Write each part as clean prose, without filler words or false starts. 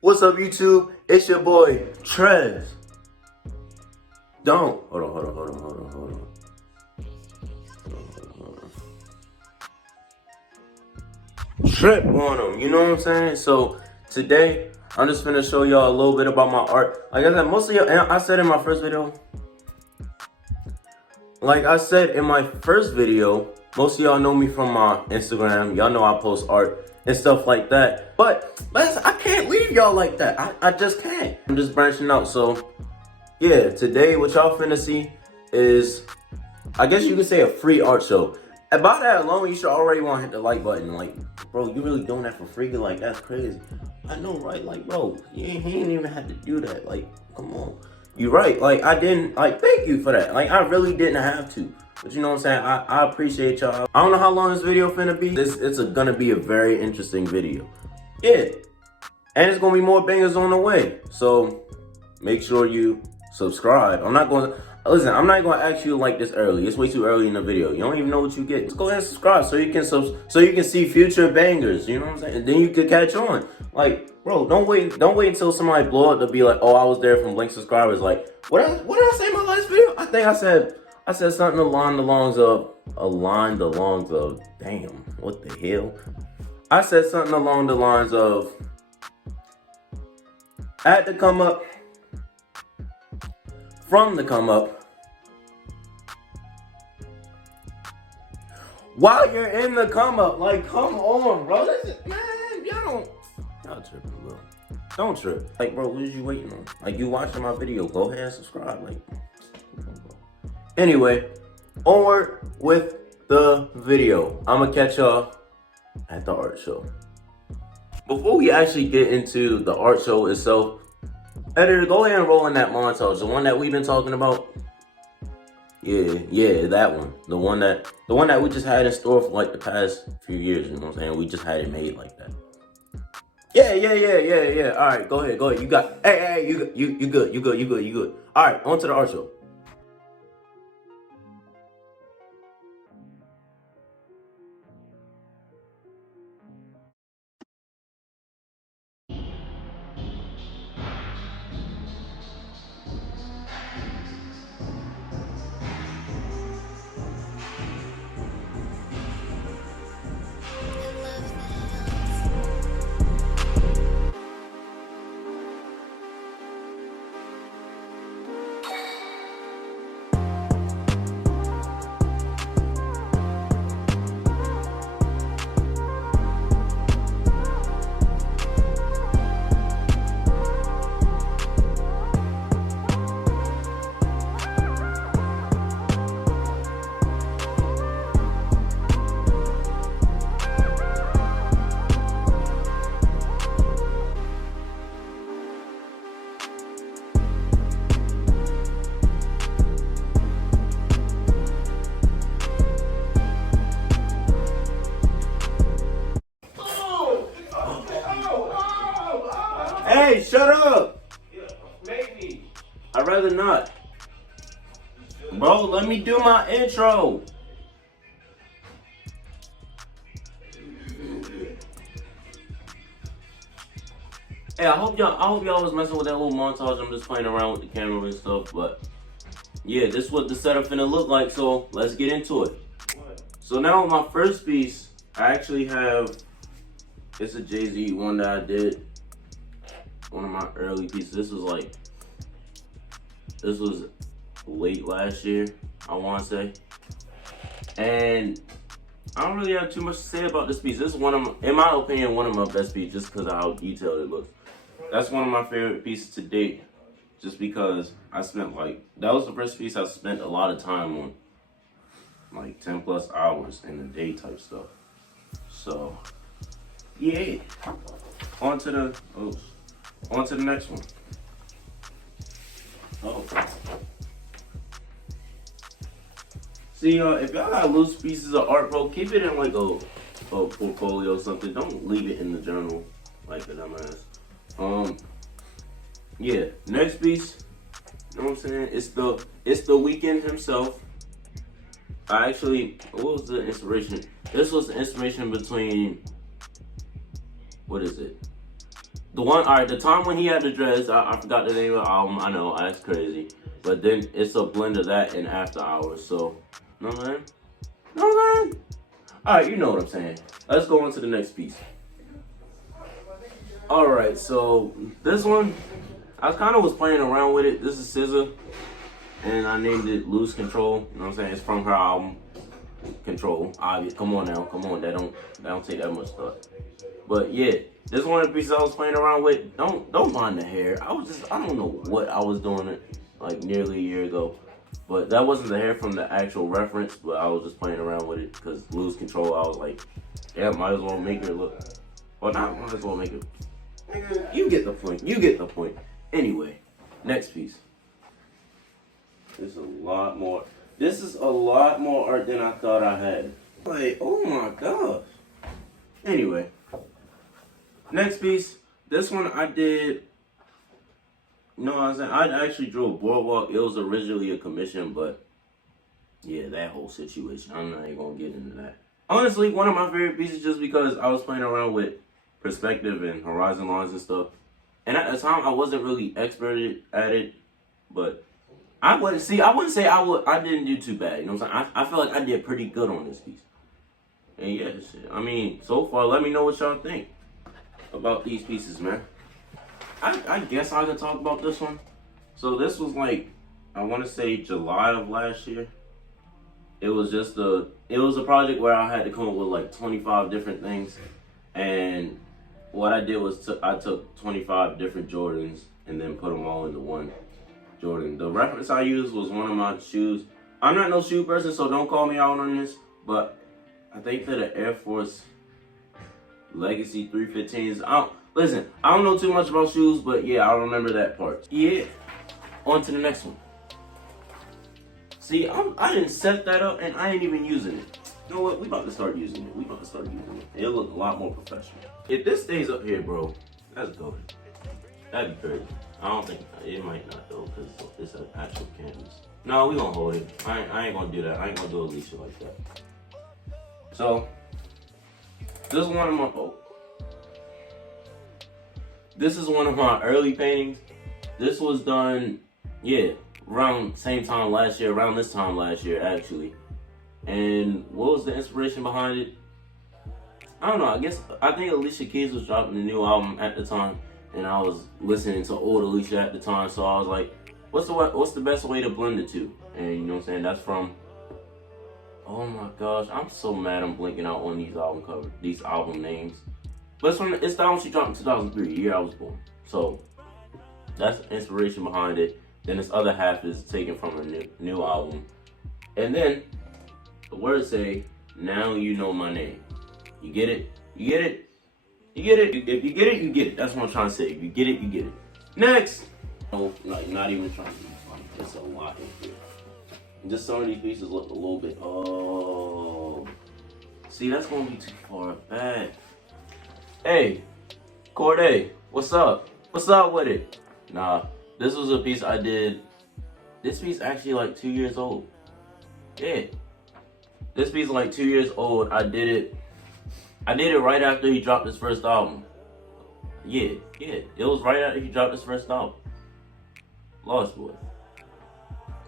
What's up, YouTube? It's your boy, Trez. Don't. Hold on. Trip on them, you know what I'm saying? So, today, I'm just finna show y'all a little bit about my art. Like I said, most of y'all, and I said in my first video, most of y'all know me from my Instagram. Y'all know I post art and stuff like that. But I can't leave y'all like that. I just can't. I'm just branching out. So yeah, today what y'all finna see is, I guess you could say, a free art show. About that alone, you should already want to hit the like button. Like, bro, you really doing that for free? Like, that's crazy. I know, right? Like, bro, he ain't even had to do that. Like, come on. You right. Like, I didn't, like, thank you for that. Like, I really didn't have to. But you know what I'm saying? I appreciate y'all. I don't know how long this video finna be. It's gonna be a very interesting video. Yeah. And it's gonna be more bangers on the way. So, make sure you subscribe. I'm not gonna ask you like this early. It's way too early in the video. You don't even know what you get. Just go ahead and subscribe so you can see future bangers. You know what I'm saying? And then you can catch on. Like, bro, don't wait until somebody blow up to be like, oh, I was there from blank subscribers. Like, what did I say in my last video? I think I said something along the lines of damn, what the hell? I said something along the lines of, I had to come up from the come up. While you're in the come up, like, come on, bro. Man, y'all tripping a little. Don't trip. Like, bro, what is you waiting on? Like, you watching my video, go ahead and subscribe. Like, anyway, onward with the video. I'ma catch y'all at the art show. Before we actually get into the art show itself, editor, go ahead and roll in that montage, the one that we've been talking about. Yeah, that one. The one that we just had in store for like the past few years, you know what I'm saying? We just had it made like that. Yeah. All right, go ahead. You got, hey, you good. All right, on to the art show. Hey, shut up! Maybe. I'd rather not. Bro, let me do my intro. Hey, I hope y'all was messing with that little montage. I'm just playing around with the camera and stuff, but yeah, this is what the setup finna look like, so let's get into it. So now my first piece, I actually have, it's a Jay-Z one that I did. One of my early pieces. This was late last year, I want to say. And I don't really have too much to say about this piece. This is in my opinion, one of my best pieces just because of how detailed it looks. That's one of my favorite pieces to date, just because that was the first piece I spent a lot of time on. Like 10 plus hours in the day type stuff. So, yeah. On to the next one. Oh. See, if y'all got loose pieces of art, bro, keep it in like a portfolio or something. Don't leave it in the journal like a dumbass. Yeah, next piece, you know what I'm saying? It's the Weeknd himself. What was the inspiration? This was the inspiration between, what is it? Alright, the time when he had the dreads, I forgot the name of the album. I know, that's crazy. But then it's a blend of that and After Hours. So, no man. No man. Alright, you know what I'm saying. Let's go on to the next piece. Alright, so this one, I kind of was playing around with it. This is SZA. And I named it Lose Control. You know what I'm saying? It's from her album, Control. Come on now. Come on. That don't take that much thought. But yeah, this one of the pieces I was playing around with. Don't mind the hair. I don't know what I was doing it like nearly a year ago. But that wasn't the hair from the actual reference, but I was just playing around with it because Lose Control, I was like, yeah, might as well make it look. Well, not might as well make it. Nigga, you get the point. You get the point. Anyway, next piece. This is a lot more art than I thought I had. Like, oh my gosh. Anyway, next piece. This one I did. You know what I'm saying? I actually drew a boardwalk. It was originally a commission, but yeah, that whole situation. I'm not even gonna get into that. Honestly, one of my favorite pieces just because I was playing around with perspective and horizon lines and stuff. And at the time, I wasn't really expert at it, but I wouldn't say I didn't do too bad. You know what I'm saying? I feel like I did pretty good on this piece. And yeah, shit. I mean, so far, let me know what y'all think about these pieces, man. I guess I could talk about this one. So this was like, I want to say July of last year. It was a project where I had to come up with like 25 different things. And what I did was I took 25 different Jordans and then put them all into one Jordan. The reference I used was one of my shoes. I'm not no shoe person, so don't call me out on this, but I think they're the Air Force Legacy 315s. Listen, I don't know too much about shoes, but yeah, I remember that part. Yeah, on to the next one. See, I didn't set that up and I ain't even using it. You know what? We about to start using it. It'll look a lot more professional. If this stays up here, bro, that's good. That'd be crazy. I don't think, it might not though, because it's an actual canvas. No, we gonna hold it. I ain't gonna do that. I ain't gonna do Alicia like that. So, this is one of my, this is one of my early paintings. This was done, yeah, around this time last year, actually. And what was the inspiration behind it? I don't know. I think Alicia Keys was dropping a new album at the time, and I was listening to old Alicia at the time. So I was like, what's the best way to blend the two? And you know what I'm saying? That's from. Oh my gosh, I'm so mad I'm blinking out on these album names. But it's the album she dropped in 2003, the year I was born. So that's the inspiration behind it. Then this other half is taken from a new album. And then the words say, "Now you know my name." You get it? You get it? You get it? If you get it, you get it. That's what I'm trying to say. If you get it, you get it. Next! No, like not even trying to be funny. It's a lot in here. Just some of these pieces look a little bit, see, that's gonna be too far back. Hey, Corday, what's up? What's up with it? Nah, this was a piece I did. This piece actually like 2 years old. Yeah. This piece is like 2 years old. I did it right after he dropped his first album. Yeah. It was right after he dropped his first album. Lost Boy.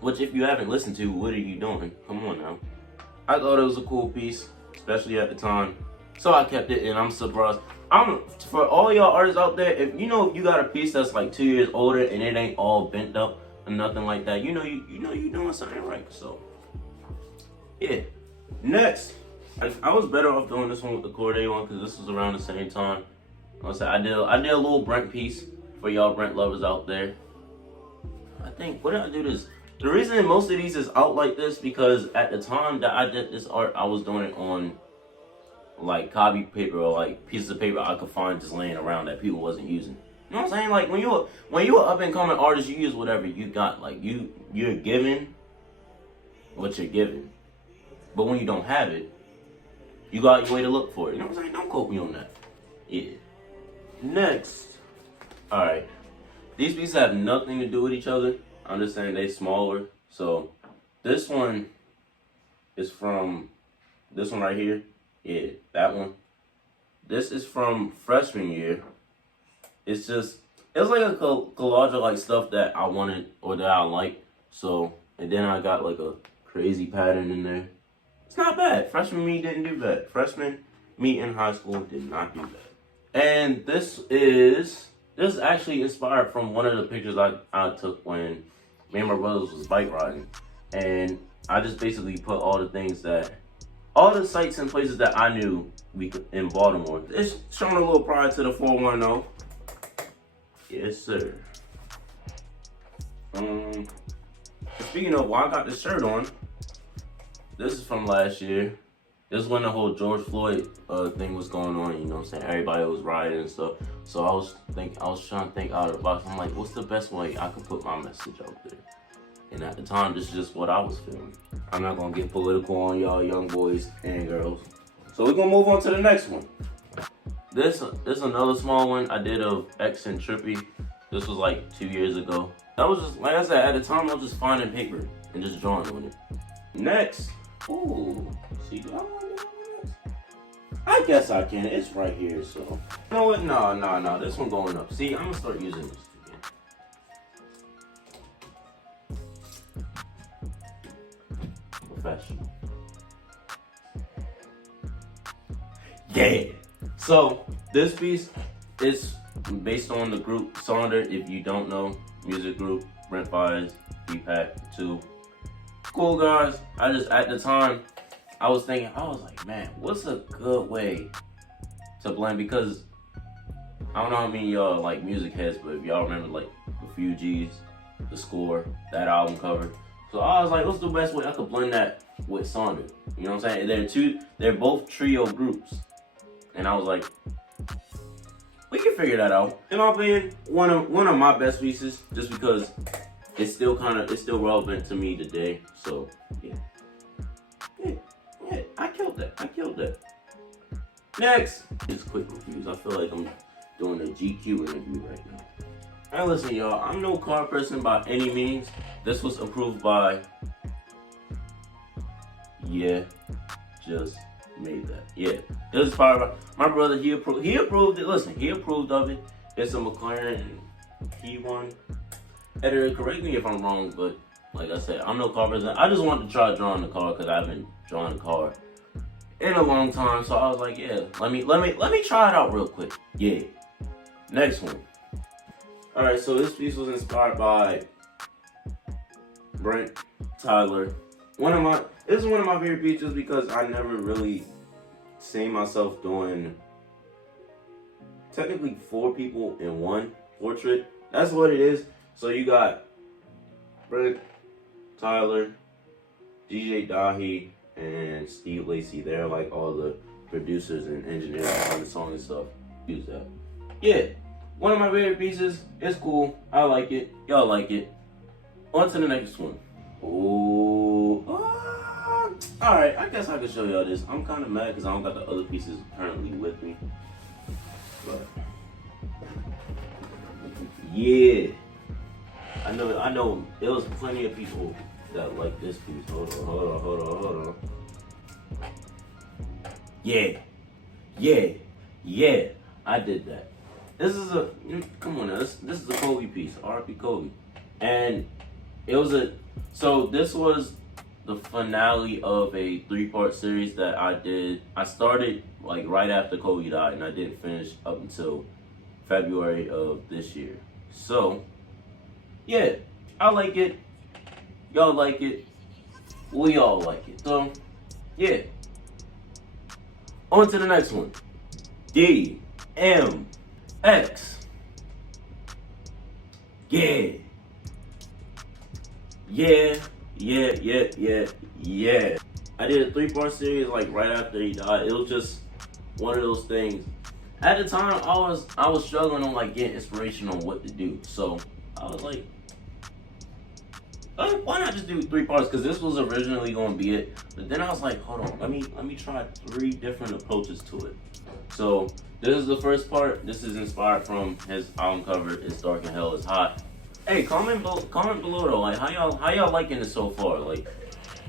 Which, if you haven't listened to, what are you doing? Come on now. I thought it was a cool piece, especially at the time. So I kept it, and I'm surprised. For all y'all artists out there, if you got a piece that's like 2 years older and it ain't all bent up or nothing like that, you doing something right. So yeah. Next, I was better off doing this one with the Corday one because this was around the same time. I did a little Brent piece for y'all Brent lovers out there. I think, what did I do this? The reason most of these is out like this because at the time that I did this art, I was doing it on like copy paper or like pieces of paper I could find just laying around that people wasn't using. You know what I'm saying? Like when you're up and coming artist, you use whatever you got. Like you're given what you're given. But when you don't have it, you got your way to look for it. You know what I'm saying? Don't quote me on that. Yeah. Next. Alright. These pieces have nothing to do with each other. I'm just saying they smaller. So this one is from this one right here. Yeah, that one. This is from freshman year. it's just, it's like a collage of like stuff that I wanted or that I like. So, and then I got like a crazy pattern in there. It's not bad. Freshman me didn't do bad. Freshman me in high school did not do bad. And this is actually inspired from one of the pictures I took when me and my brothers was bike riding. And I just basically put all the sites and places that I knew in Baltimore. It's showing a little pride to the 410. Yes, sir. Speaking of why I got this shirt on, this is from last year. This is when the whole George Floyd thing was going on, you know what I'm saying? Everybody was rioting and stuff. So I was trying to think out of the box. I'm like, what's the best way I could put my message out there? And at the time, this is just what I was feeling. I'm not gonna get political on y'all young boys and girls. So we're gonna move on to the next one. This is another small one I did of X and Trippy. This was like 2 years ago. That was just, like I said, at the time I was just finding paper and just drawing on it. Next, ooh, see, do I want to do this? I guess I can. It's right here, so. You know what? No. This one going up. See, I'm gonna start using this again. Professional. Yeah. So this piece is based on the group Sonder. If you don't know, music group, Brent Fires, D-Pack, 2. Cool guys. I just, at the time, I was like, man, what's a good way to blend? Because I don't know how many of y'all like music heads, but if y'all remember like the Fugees, The Score, that album cover. So I was like, what's the best way I could blend that with Sonder? You know what I'm saying? They're both trio groups. And I was like, we can figure that out. In my opinion, one of my best pieces, just because it's still relevant to me today. So yeah, I killed that. Next, just quick reviews. I feel like I'm doing a GQ interview right now. Alright, listen, y'all. I'm no car person by any means. This was approved by. Yeah, just made that. Yeah, it was inspired by my brother. He approved it. Listen, he approved of it. It's a McLaren P1. Editor, correct me if I'm wrong, but like I said, I'm no car person. I just wanted to try drawing the car because I haven't drawn a car in a long time. So I was like, yeah, let me try it out real quick. Yeah. Next one. All right, so this piece was inspired by Brent Tyler. This is one of my favorite pieces because I never really seen myself doing technically 4 people in one portrait. That's what it is. So you got Brent Tyler, DJ Dahi, and Steve Lacy. They're like all the producers and engineers on the song and stuff. Use that. Yeah, one of my favorite pieces. It's cool. I like it. Y'all like it. On to the next one. Oh, all right. I guess I can show y'all this. I'm kind of mad because I don't got the other pieces currently with me. But yeah, I know. There was plenty of people that like this piece. Hold on. Yeah. I did that. This is come on now. This is a Kobe piece. R.I.P. Kobe. And it was so this was the finale of a 3-part series that I did. I started like right after Kobe died, and I didn't finish up until February of this year. So yeah, I like it. Y'all like it. We all like it. So yeah. On to the next one. DMX. Yeah. I did a 3-part series like right after he died. It was just one of those things. At the time, I was struggling on like getting inspiration on what to do. So I was like, why not just do 3 parts? Because this was originally going to be it. But then I was like, hold on, let me try 3 different approaches to it. So this is the first part. This is inspired from his album cover. It's Dark and Hell is Hot. Hey, comment below though. Like how y'all liking it so far? Like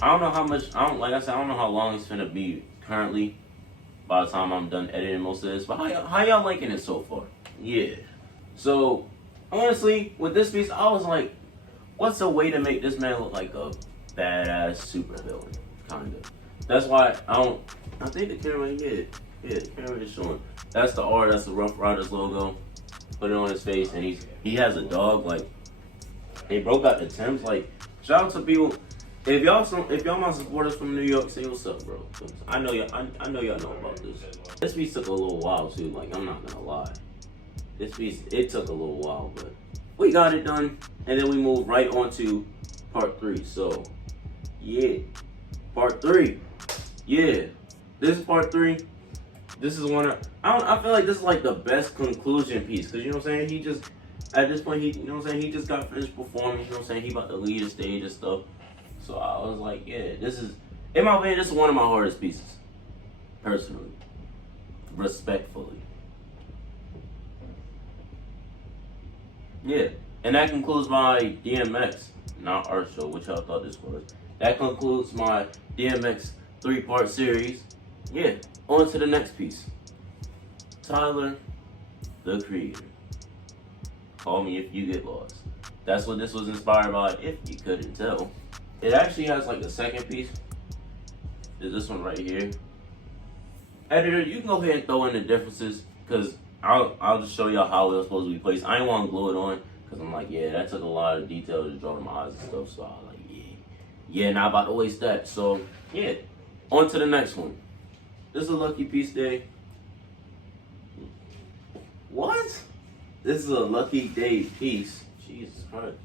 I don't know how much. I don't know how long it's gonna be currently. By the time I'm done editing most of this, but how y'all liking it so far? Yeah. So honestly, with this piece, I was like, what's a way to make this man look like a badass supervillain? Kinda. That's why I think the camera, the camera is showing. That's the R, that's the Rough Riders logo. Put it on his face, and he has a dog. Like, they broke out the Timbs. Like, shout out to people. If y'all my supporters from New York, say what's up, bro. I know y'all know about this. This piece took a little while too. Like, I'm not gonna lie. This piece, it took a little while, but we got it done, and then we moved right on to part 3. So, yeah, part 3. Yeah, this is part 3. This is one of, I feel like this is like the best conclusion piece, because you know what I'm saying? He just, at this point, you know what I'm saying? He just got finished performing, you know what I'm saying? He about to lead the stage and stuff. So I was like, yeah, this is, in my opinion, this is one of my hardest pieces, personally, respectfully. Yeah, and that concludes my DMX, not art show, which I thought this was. That concludes my DMX 3-part series. Yeah, on to the next piece. Tyler, the Creator. Call me if you get lost. That's what this was inspired by, if you couldn't tell. It actually has like a second piece. There's this one right here. Editor, you can go ahead and throw in the differences, because I'll just show y'all how it was supposed to be placed. I ain't want to glue it on, because I'm like, yeah, that took a lot of detail to draw my eyes and stuff. So I was like, yeah, not about to waste that. So yeah, on to the next one. This is a lucky piece day. What? This is a lucky day piece. Jesus Christ.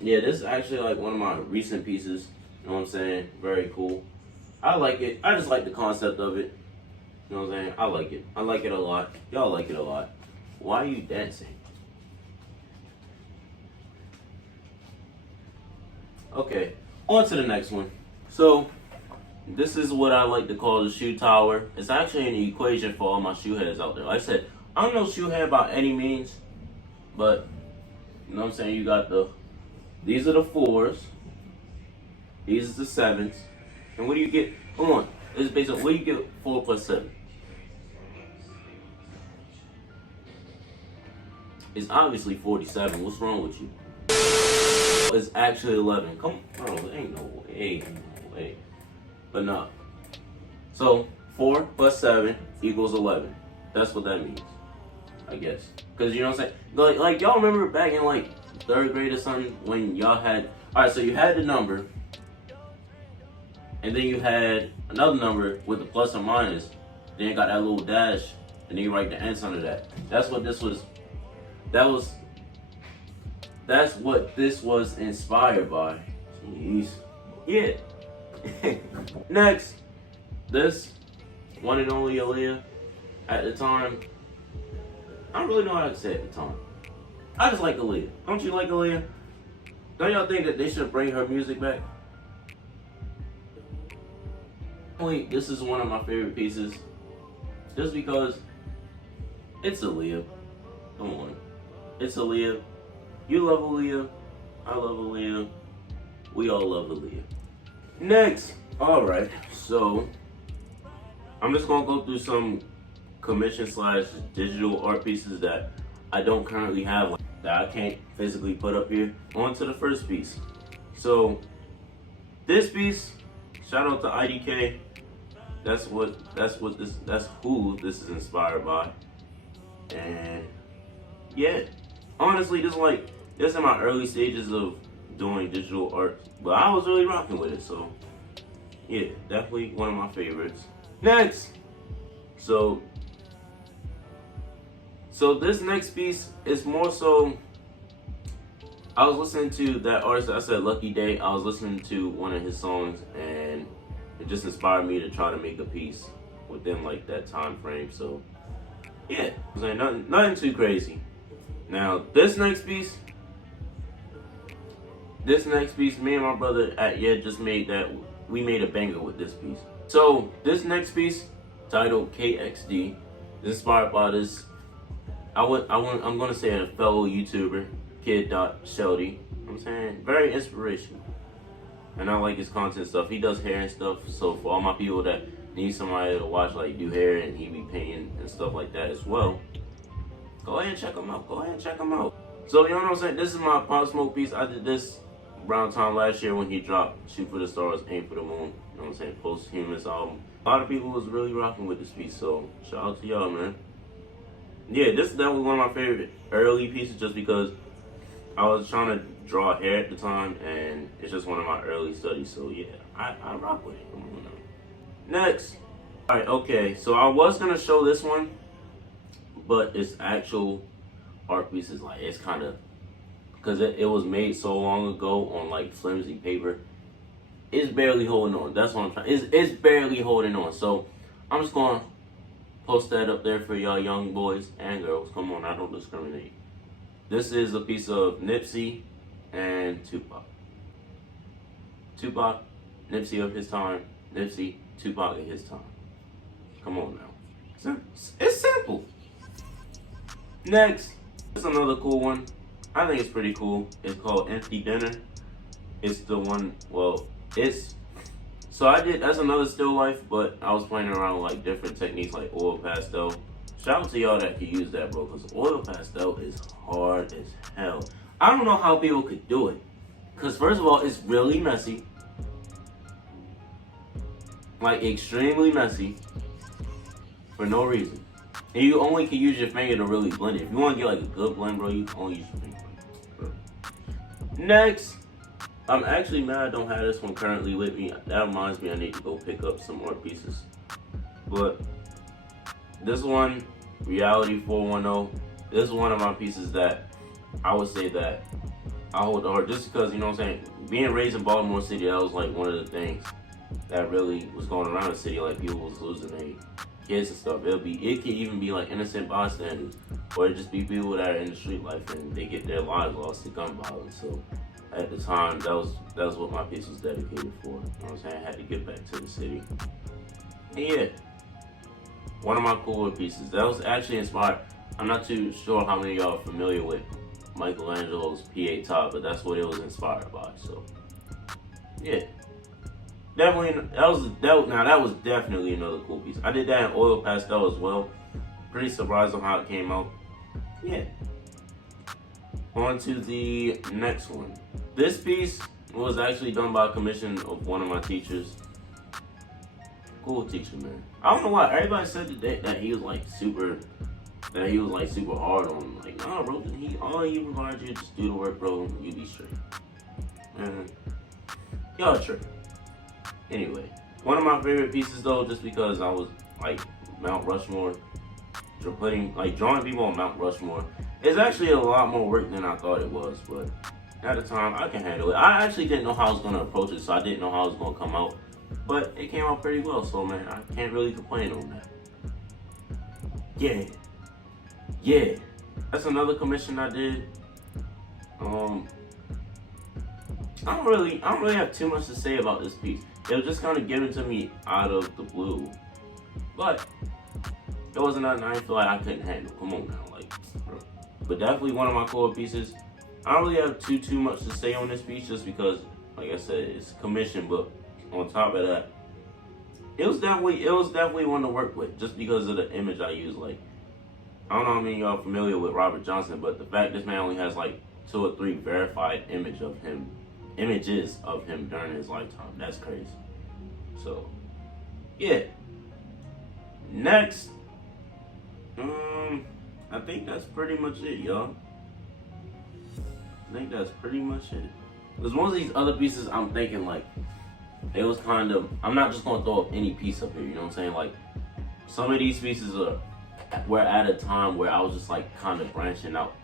Yeah, this is actually like one of my recent pieces. You know what I'm saying? Very cool. I like it. I just like the concept of it. You know what I'm saying? I like it. I like it a lot. Y'all like it a lot. Why are you dancing? Okay, on to the next one. So, this is what I like to call the shoe tower. It's actually an equation for all my shoe heads out there. Like I said, I'm no shoe head by any means, but, you know what I'm saying? You got these are the 4s, these are the 7s, and what do you get? Come on, this is based on, what do you get 4 plus 7? It's obviously 47. What's wrong with you? It's actually 11. Come on, ain't no way. But nah. So 4 plus 7 equals 11. That's what that means, I guess. Cause you know what I'm saying? Like y'all remember back in like 3rd grade or something when y'all had, alright, so you had the number, and then you had another number with the plus or minus, then you got that little dash, and then you write the answer under that. That's what this was. That's what this was inspired by. Jeez. Yeah. Next, this one and only Aaliyah. At the time, I don't really know how to say it at the time. I just like Aaliyah. Don't you like Aaliyah? Don't y'all think that they should bring her music back? This is one of my favorite pieces, just because it's Aaliyah. Come on. It's Aaliyah. You love Aaliyah. I love Aaliyah. We all love Aaliyah. Next. Alright, so I'm just going to go through some commission/digital art pieces that I don't currently have, that I can't physically put up here. On to the first piece. So this piece, shout out to IDK. That's who this is inspired by. And yeah, honestly, this is in my early stages of doing digital art, but I was really rocking with it. So yeah, definitely one of my favorites. Next, so this next piece is more so, I was listening to that artist that I said, Lucky Day. I was listening to one of his songs, and it just inspired me to try to make a piece within like that time frame. So yeah, nothing too crazy. Now this next piece, me and my brother at Yed just made that. We made a banger with this piece. So this next piece, titled KXD, is inspired by this. I'm gonna say a fellow YouTuber, Kid.Sheldy. You know what I'm saying, very inspirational, and I like his content stuff. He does hair and stuff. So for all my people that need somebody to watch like do hair, and he be painting and stuff like that as well, Go ahead and check them out. Go ahead and check them out. So, you know what I'm saying? This is my Pop Smoke piece. I did this around time last year when he dropped Shoot for the Stars, Aim for the Moon. You know what I'm saying? Posthumous album. A lot of people was really rocking with this piece, so shout out to y'all, man. Yeah, that was one of my favorite early pieces just because I was trying to draw hair at the time, and it's just one of my early studies, so yeah, I rock with it. Come on now. Next. Alright, okay, so I was going to show this one, but its actual art piece is like, it's kind of, because it was made so long ago on like flimsy paper, it's barely holding on. That's what I'm trying, it's barely holding on. So I'm just going to post that up there for y'all young boys and girls. Come on, I don't discriminate. This is a piece of Nipsey and Tupac. Tupac, Nipsey of his time, Nipsey, Tupac of his time. Come on now. It's simple. Next, it's another cool one. I think it's pretty cool. It's called Empty Dinner. It's the one, well, so I did, that's another still life, but I was playing around with like different techniques like oil pastel. Shout out to y'all that could use that, bro, because oil pastel is hard as hell. I don't know how people could do it. Because first of all, it's really messy. Like extremely messy. For no reason. And you only can use your finger to really blend it. If you want to get like a good blend, bro, you can only use your finger. Bro. Next, I'm actually mad I don't have this one currently with me. That reminds me I need to go pick up some more pieces. But this one, Reality 410, this is one of my pieces that I would say that I hold to heart just because, you know what I'm saying, being raised in Baltimore City, that was like one of the things that really was going around the city. Like people was losing their kids and stuff. It could even be like innocent bystanders, or it just be people that are in the street life and they get their lives lost to gun violence. So at the time, that was what my piece was dedicated for. You know what I'm saying? I had to get back to the city. And yeah, one of my cooler pieces. That was actually inspired. I'm not too sure how many of y'all are familiar with Michelangelo's P8 top, but that's what it was inspired by. So yeah. Definitely, that was definitely another cool piece. I did that in oil pastel as well. Pretty surprised on how it came out. Yeah. On to the next one. This piece was actually done by a commission of one of my teachers. Cool teacher, man. I don't know why everybody said today that he was like super hard on him. Like, nah, bro, all he required you to just do the work, bro, you be straight. And y'all tripping. Anyway, one of my favorite pieces though, just because I was like Mount Rushmore, drawing people on Mount Rushmore is actually a lot more work than I thought it was, but at the time I can handle it. I actually didn't know how I was gonna approach it, so I didn't know how it was gonna come out, but it came out pretty well, so man, I can't really complain on that. Yeah, that's another commission I did. I don't really have too much to say about this piece. It was just kind of given to me out of the blue, but it wasn't nothing I feel like I couldn't handle. Come on now, like, bro. But definitely one of my core pieces. I don't really have too much to say on this piece, just because, like I said, it's commission. But on top of that, it was definitely one to work with, just because of the image I use. Like, I don't know how many of y'all are familiar with Robert Johnson, but the fact this man only has like 2 or 3 verified images of him during his lifetime. That's crazy. So, yeah. Next, I think that's pretty much it, y'all. I think that's pretty much it. Because most of these other pieces, I'm thinking like, it was kind of, I'm not just gonna throw up any piece up here, you know what I'm saying? Like, some of these pieces were at a time where I was just like kind of branching out.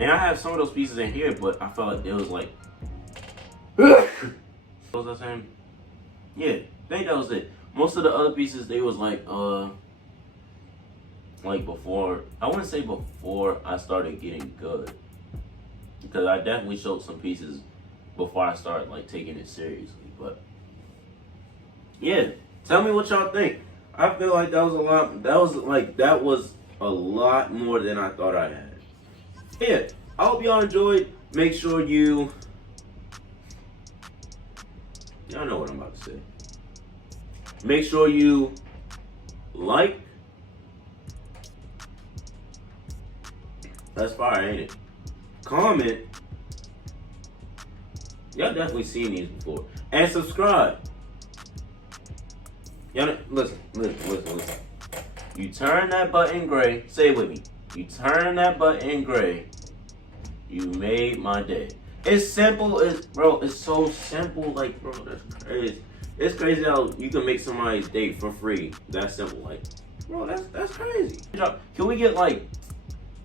And I have some of those pieces in here, but I felt like it was like, what was I saying? Yeah, I think that was it. Most of the other pieces, they was like before, I wouldn't say before I started getting good, because I definitely showed some pieces before I started like taking it seriously. But yeah, tell me what y'all think. I feel like that was a lot more than I thought I had. Yeah, I hope y'all enjoyed. Make sure y'all know what I'm about to say. Make sure you like, That's fire, ain't it? Comment. Y'all definitely seen these before. And subscribe. Y'all listen. You turn that button gray. Say it with me. You turn that button gray. You made my day. It's simple as, bro, it's so simple. Like, bro, that's crazy. It's crazy how you can make somebody's day for free. That's simple. Like, bro, that's crazy. Can we get like,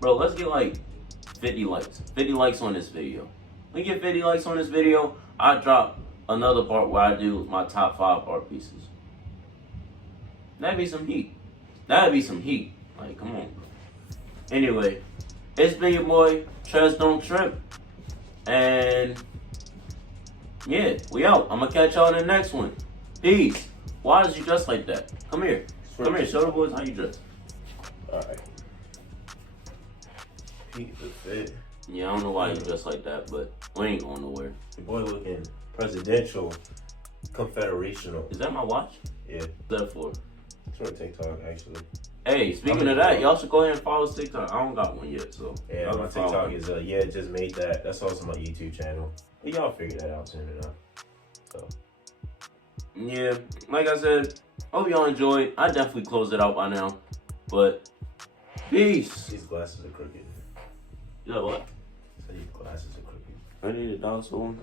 bro, let's get like 50 likes. 50 likes on this video. We get 50 likes on this video, I drop another part where I do my top 5 art pieces. That'd be some heat. That'd be some heat. Like, come on, bro. Anyway, it's been your boy, Trez Don't Trip. And yeah, we out. I'm gonna catch y'all in the next one. Peace. Why is you dressed like that? Come here. Come here. Show the boys how you dress. Alright. Peep the fit. Yeah, I don't know why you dress like that, but we ain't going nowhere. Your boy looking presidential, confederational. Is that my watch? Yeah. What's that for? It's for TikTok, actually. Hey, speaking of that, y'all should go ahead and follow TikTok. I don't got one yet, so. Yeah, y'all my can follow TikTok me. is, just made that. That's also my YouTube channel. But y'all figure that out soon enough. So. Yeah, like I said, hope y'all enjoyed. I definitely closed it out by now. But, peace. These glasses are crooked. You know what? So these glasses are crooked. I need a dog, so